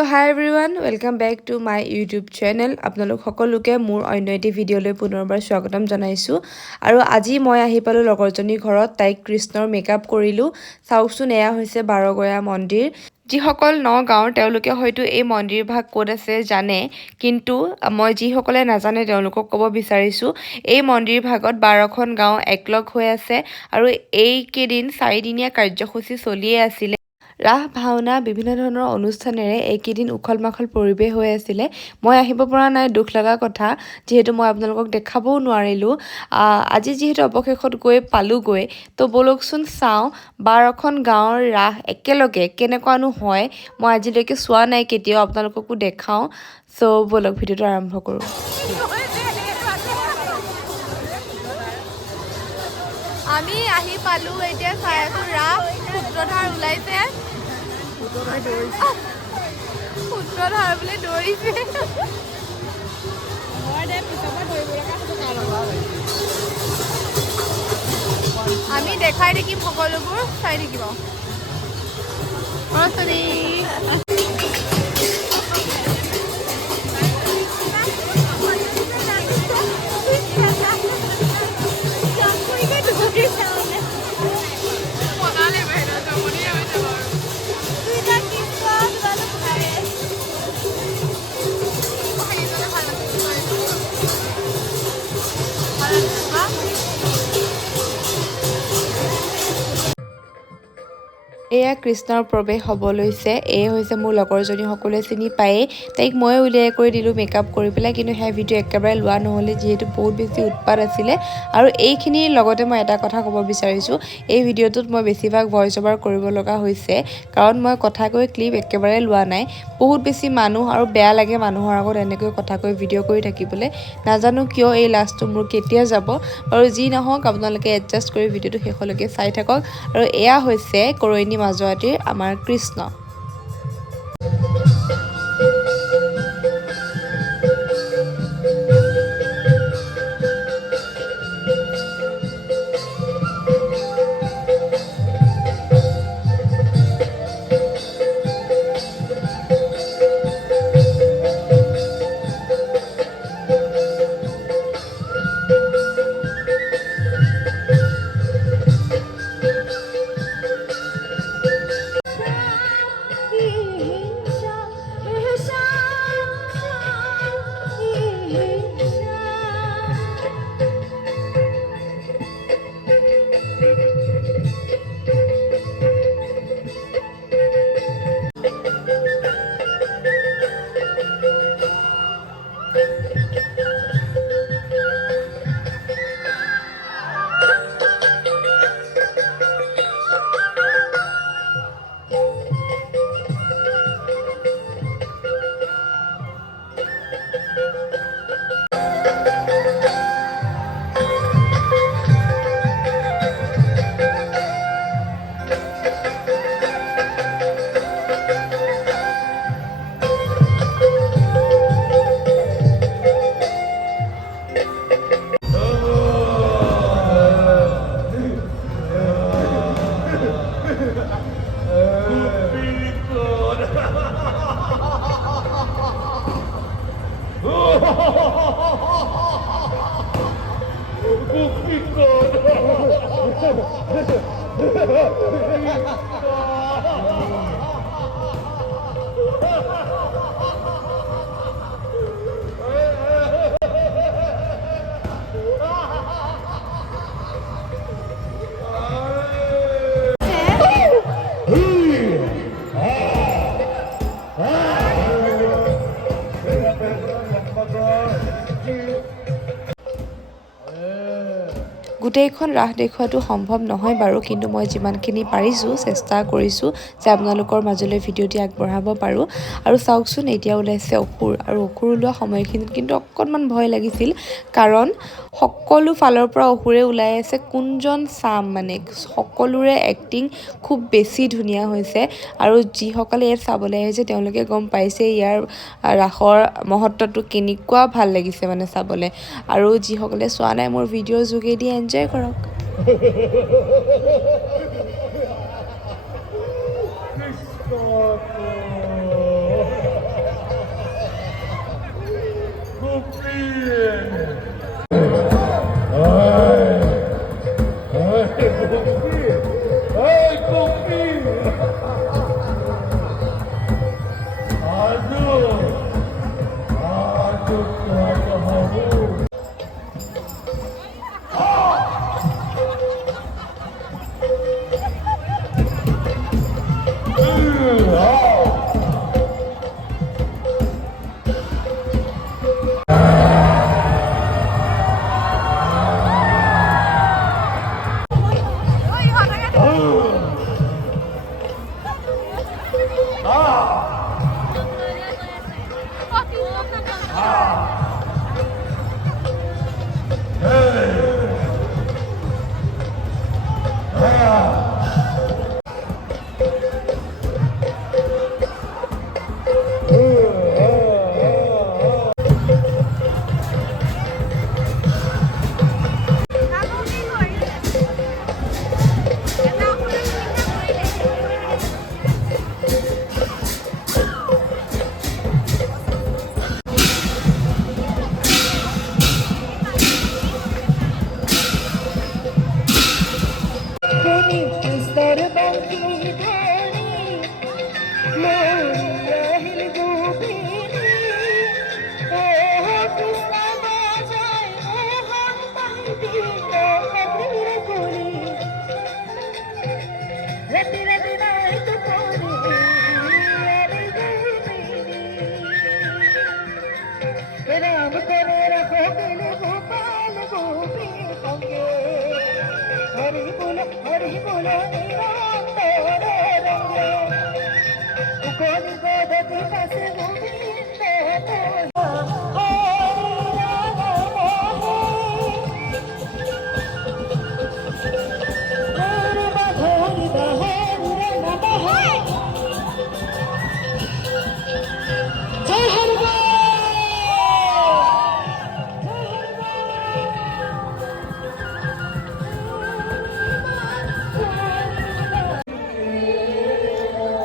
So hi everyone, welcome back to my YouTube channel. আপোনালোক সকলোকে মোৰ অন্য এটি ভিডিঅ'লৈ পুনৰবাৰ স্বাগতম জনাইছো আৰু আজি মই আহি পালো লগৰজনীৰ ঘৰত তাইক কৃষ্ণৰ মেকআপ কৰিলো চাওকচোন এয়া হৈছে 12 গয়া মন্দিৰ যিসকল নগাঁৱৰ তেওঁলোকে হয়তো এই মন্দিৰ ভাগ ক'ত আছে জানে কিন্তু মই যিসকলে নাজানে তেওঁলোকক ক'ব বিচাৰিছো এই মন্দিৰ ভাগত 12খন গাঁও একলগ হৈ আছে আৰু এই কেদিন 4 দিনীয়া কাৰ্যসূচী চলিয়ে আছিল ৰাহ ভাওনা বিভিন্ন ধৰণৰ অনুষ্ঠানেৰে এইকেইদিন উখল মাখল পৰিৱেশ হৈ আছিল মই আহিব পৰা নাই দুখ লগা কথা যেহেতু মই আপোনালোকক দেখাবও নোৱাৰিলো আজি যেহেতু অৱশেষত গৈ পালোগৈ তো বলকচোন চাও 12খন গাঁৱৰ ৰাহ একেলগে কেনেকুৱানো হয় মই আজিলৈকে চোৱা নাই কেতিয়াও আপোনালোককো দেখাও সো বলক ভিডিঅ'টো আৰম্ভ কৰো আমি আহি পালো এতিয়া চাই আছো ৰাহ সূত্ৰধাৰ ওলাইছে সূত্ৰধাৰ বোলে দৌৰিছে আমি দেখাই থাকিম সকলোবোৰ চাই থাকিব এয়া কৃষ্ণৰ প্ৰৱেশ হ'ব লৈছে এই হৈছে মোৰ লগৰজনী সকলোৱে চিনি পায়ে তাইক মই উলিয়াই কৰি দিলো মেকআপ কৰি পেলাই কিন্তু হে ভিডিঅ' একেবাৰে লোৱা নহ'লে যেহেতু বহুত বেছি উৎপাত আছিলে আৰু এইখিনিৰ লগতে মই এটা কথা ক'ব বিচাৰিছো এই ভিডিঅ'টোত মই বেছিভাগ ভইচ ওভাৰ কৰিব লগা হৈছে কাৰণ মই কথা কৈ ক্লিপ একেবাৰে লোৱা নাই বহুত বেছি মানুহ আৰু বেয়া লাগে মানুহৰ আগত এনেকৈ কথা কৈ ভিডিঅ' কৰি থাকিবলৈ নাজানো কিয় এই লাষ্টটো মোৰ কেতিয়া যাব আৰু যি নহওক আপোনালোকে এডজাষ্ট কৰি ভিডিঅ'টো শেষলৈকে চাই থাকক আৰু এয়া হৈছে কৰৈনী মাজুৱাটিৰ আমাৰ কৃষ্ণ গোটেইখন ৰাহ দেখুৱাটো সম্ভৱ নহয় বাৰু কিন্তু মই যিমানখিনি পাৰিছোঁ চেষ্টা কৰিছোঁ যে আপোনালোকৰ মাজলৈ ভিডিঅ'টি আগবঢ়াব পাৰোঁ আৰু চাওকচোন এতিয়া ওলাইছে অসুৰ আৰু অসুৰ ওলোৱা সময়খিনিত কিন্তু অকণমান ভয় লাগিছিল কাৰণ সকলো ফালৰ পৰা অসুৰে ওলাই আছে কোনজন চাম মানে সকলোৰে এক্টিং খুব বেছি ধুনীয়া হৈছে আৰু যিসকলে ইয়াত চাবলৈ আহিছে তেওঁলোকে গম পাইছে ইয়াৰ ৰাসৰ মহত্বটো কেনেকুৱা ভাল লাগিছে মানে চাবলৈ আৰু যিসকলে চোৱা নাই মোৰ ভিডিঅ'ৰ যোগেদি এনজয় কৰক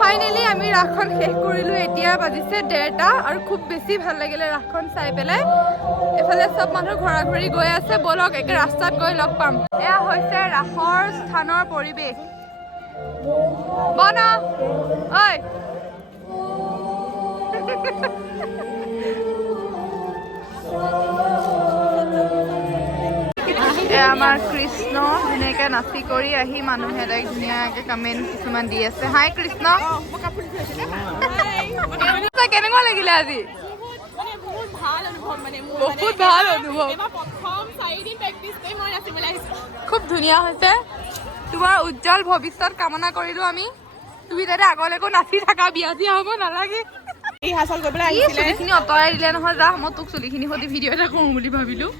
ফাইনেলি আমি ৰাসখন শেষ কৰিলোঁ। এতিয়া বাজিছে 1:30 আৰু খুব বেছি ভাল লাগিলে ৰাসখন চাই পেলাই। এফালে চব মানুহ ঘৰা ঘৰি গৈ আছে, বলক একে ৰাস্তাত গৈ লগ পাম। এয়া হৈছে ৰাসৰ স্থানৰ পৰিৱেশ। বন ঐ আমাৰ কৃষ্ণ ধুনীয়াকৈ নাচি কৰি আহি মানুহে তাইক ধুনীয়াকৈ কমেণ্ট কিছুমান দি আছে। হাই কৃষ্ণ, কেনেকুৱা লাগিলে আজি? বহুত ভাল অনুভৱ, খুব ধুনীয়া হৈছে। তোমাৰ উজ্জ্বল ভৱিষ্যত কামনা কৰিলোঁ আমি। তুমি তাতে আগলৈকো নাচি থাকা, বিয়া চিয়া হ'ব নালাগে। চুলিখিনি আঁতৰাই দিলে নহয়। যা, মই তোক চুলিখিনি সৈতে ভিডিঅ' এটা কৰোঁ বুলি ভাবিলোঁ।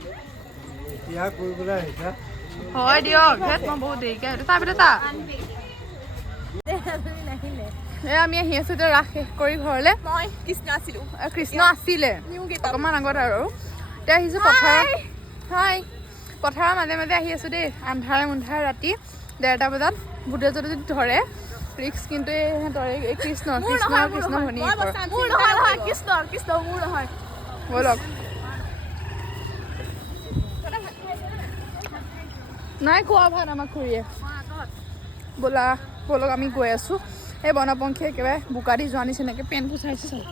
হয় দিয়ক, মই বহুত দেৰিকৈ আহিলোঁ। তাৰপিছত আমি আহি আছোঁ এতিয়া ৰাস শেষ কৰি ঘৰলৈ। মই কৃষ্ণ আছিলে অকণমান আগত আৰু এতিয়া আহিছোঁ পথাৰত। হাই, পথাৰৰ মাজে মাজে আহি আছোঁ দেই। আন্ধাৰ ৰাতি 1:30 বজাত ভূতে যদি ধৰে ৰিক্স, কিন্তু এই কৃষ্ণ ভনী বলক। নাই কোৱা ভাত আমাক খুৰীয়ে। বলক আমি গৈ আছোঁ। এই বনপংখী একেবাৰে বোকা দি যোৱা নিচিনাকৈ পেণ্ট পোচাইছে চাই।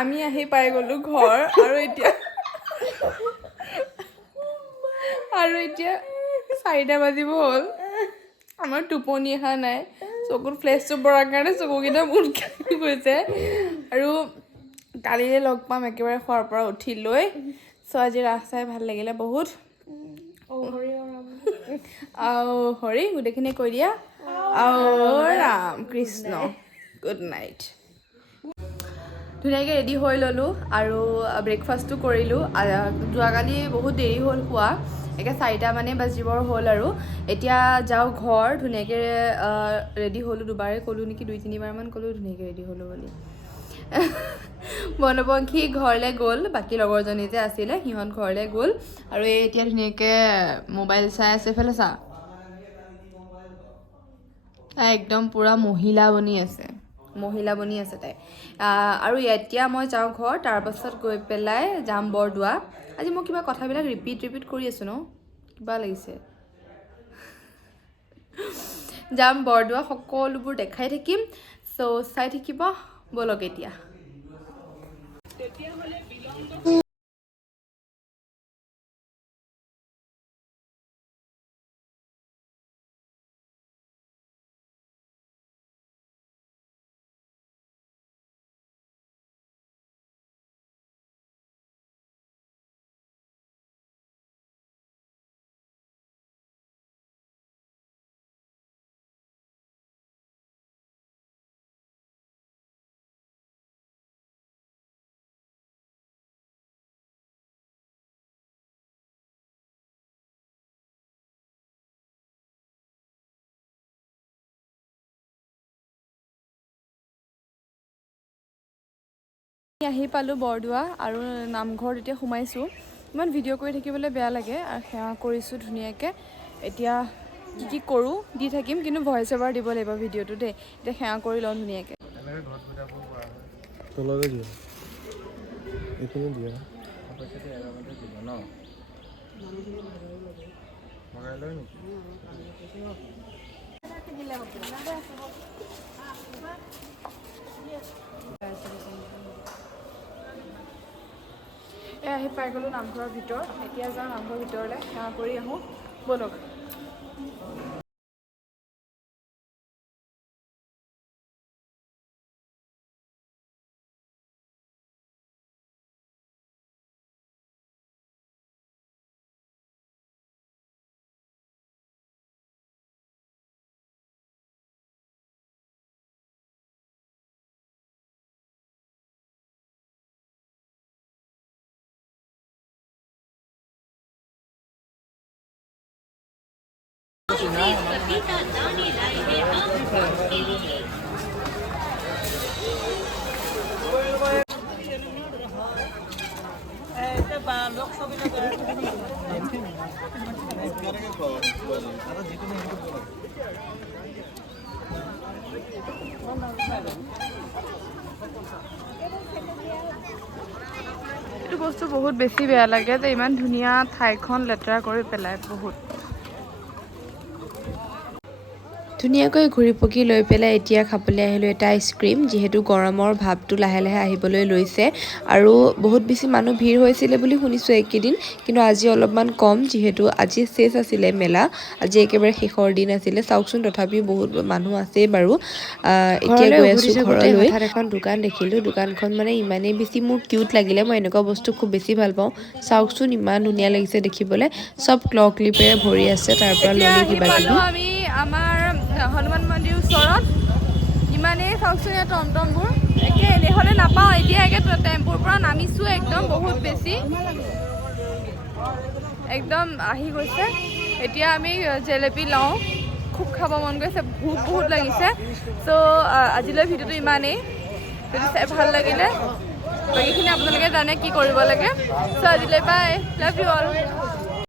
আমি আহি পাই গ'লো ঘৰ, আৰু এতিয়া 4টা বাজিব হ'ল। আমাৰ টোপনি অহা নাই, চকুত ফ্লেছটো পৰাৰ কাৰণে চকুকেইটা মুঠ খাই গৈছে। আৰু কালিলৈ লগ পাম একেবাৰে খোৱাৰ পৰা উঠি লৈ। চ' আজি ৰাস চাই ভাল লাগিলে বহুত। আও হৰি গোটেইখিনি কৈ দিয়া। আও ৰাম কৃষ্ণ, গুড নাইট। ধুনীয়াকৈ ৰেডি হৈ ল'লোঁ আৰু ব্ৰেকফাষ্টো কৰিলোঁ। যোৱাকালি বহুত দেৰি হ'ল খোৱা, একে 4টা মানে বাজিবৰ হ'ল। আৰু এতিয়া যাওঁ ঘৰ। ধুনীয়াকৈ ৰেডি হ'লোঁ, দুবাৰে ক'লোঁ নেকি, 2-3বাৰমান ক'লোঁ ধুনীয়াকৈ ৰেডি হ'লোঁ বুলি। বনপংখী ঘৰলৈ গ'ল, বাকী লগৰজনী যে আছিলে সিহঁত ঘৰলৈ গ'ল। আৰু এই এতিয়া ধুনীয়াকৈ মোবাইল চাই আছে। এইফালে চা, তাই একদম পূৰা মহিলা বনি আছে তাই। আৰু এতিয়া মই যাওঁ ঘৰ, তাৰপাছত গৈ পেলাই যাম বৰদোৱা। আজি মই কিবা কথাবিলাক ৰিপিট কৰি আছোঁ ন, কিবা লাগিছে। যাম বৰদোৱা, সকলোবোৰ দেখাই থাকিম। চ' চাই থাকিব, বলক এতিয়া। আহি পালোঁ বৰদোৱা, আৰু নামঘৰত এতিয়া সোমাইছোঁ। ইমান ভিডিঅ' কৰি থাকিবলৈ বেয়া লাগে, আৰু সেৱা কৰিছোঁ ধুনীয়াকৈ। এতিয়া কি কৰোঁ দি থাকিম, কিন্তু ভইচ অভাৰ দিব লাগিব ভিডিঅ'টো দেই। এতিয়া সেৱা কৰি লওঁ ধুনীয়াকৈ। আহি পাই গ'লোঁ নামঘৰৰ ভিতৰ এতিয়া যাওঁ নামঘৰৰ ভিতৰলৈ সেৱা কৰি আহোঁ ব'লক এইটো বস্তু বহুত বেছি বেয়া লাগে যে ইমান ধুনীয়া ঠাইখন লেতেৰা কৰি পেলাই বহুত ধুনীয়াকৈ ঘূৰি পকি লৈ পেলাই এতিয়া খাবলৈ আহিলোঁ এটা আইচক্ৰীম যিহেতু গৰমৰ ভাৱটো লাহে লাহে আহিবলৈ লৈছে আৰু বহুত বেছি মানুহ ভিৰ হৈছিলে বুলি শুনিছোঁ এইকেইদিন কিন্তু আজি অলপমান কম যিহেতু আজি শেষ আছিলে মেলা আজি একেবাৰে শেষৰ দিন আছিলে চাওকচোন তথাপিও বহুত মানুহ আছেই বাৰু এতিয়া গৈ আছোঁ ঘৰলৈ হঠাৎ এখন দোকান দেখিলোঁ দোকানখন মানে ইমানেই বেছি মোৰ কিউট লাগিলে মই এনেকুৱা বস্তু খুব বেছি ভাল পাওঁ চাওকচোন ইমান ধুনীয়া লাগিছে দেখিবলৈ চব ক্ল ক্লিপেৰে ভৰি আছে তাৰ পৰা ল'লোঁ কিবা কিবি আমি আমাৰ হনুমান মন্দিৰ ওচৰত ইমানেই চাওকচোন ইয়াত টমটমবোৰ একে এনেহ'লে নাপাওঁ এতিয়া একে টেম্পুৰ পৰা নামিছোঁ একদম বহুত বেছি একদম আহি গৈছে এতিয়া আমি জেলেপি লওঁ খুব খাব মন গৈছে ভোক বহুত লাগিছে চ' আজিলৈ ভিডিঅ'টো ইমানেই যদি চাই ভাল লাগিলে বাকীখিনি আপোনালোকে জানে কি কৰিব লাগে চ' আজিলৈ বাই লাভ ইউ অল